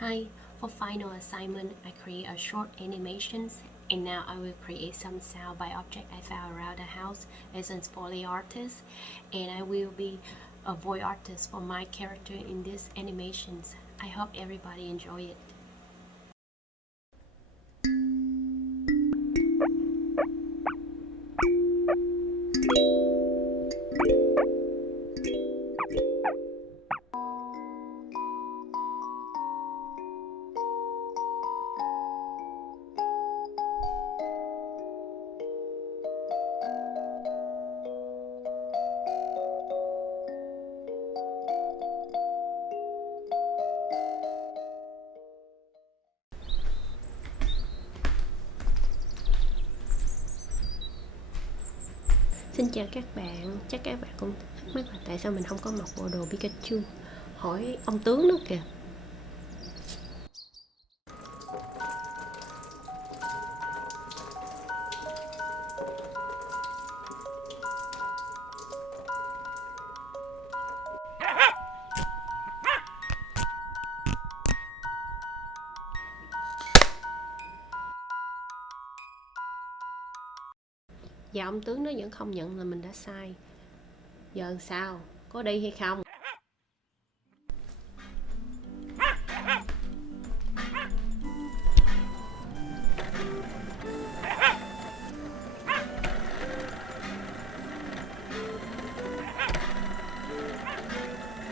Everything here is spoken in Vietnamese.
Hi, for final assignment, I create a short animations and now I will create some sound by object I found around the house as a Foley artist, and I will be a voice artist for my character in these animations. I hope everybody enjoy it. Xin chào các bạn, chắc các bạn cũng thắc mắc là tại sao mình không có mặc bộ đồ Pikachu. Hỏi ông tướng nữa kìa. Và ông tướng nó vẫn không nhận là mình đã sai. Giờ sao? Có đi hay không?